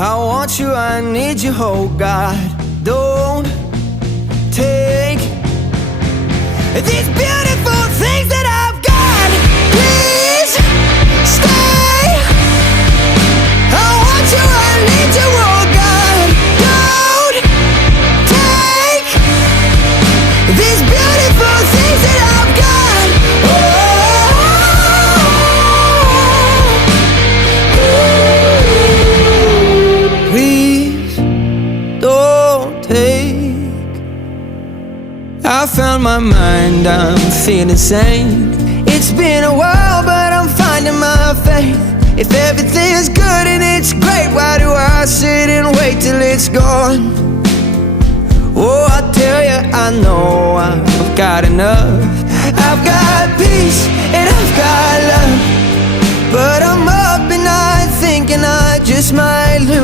I want you, I need you, oh God. Don't take these beautiful things that I've got. Please stay. I want you, I need you, oh God. Don't take these beautiful things that I've got. Please don't take. I found my mind, I'm feeling sane. It's been a while, but I'm finding my faith. If everything's good and it's great, why do I sit and wait till it's gone? Oh, I tell you, I know I've got enough. I've got peace and I've got love.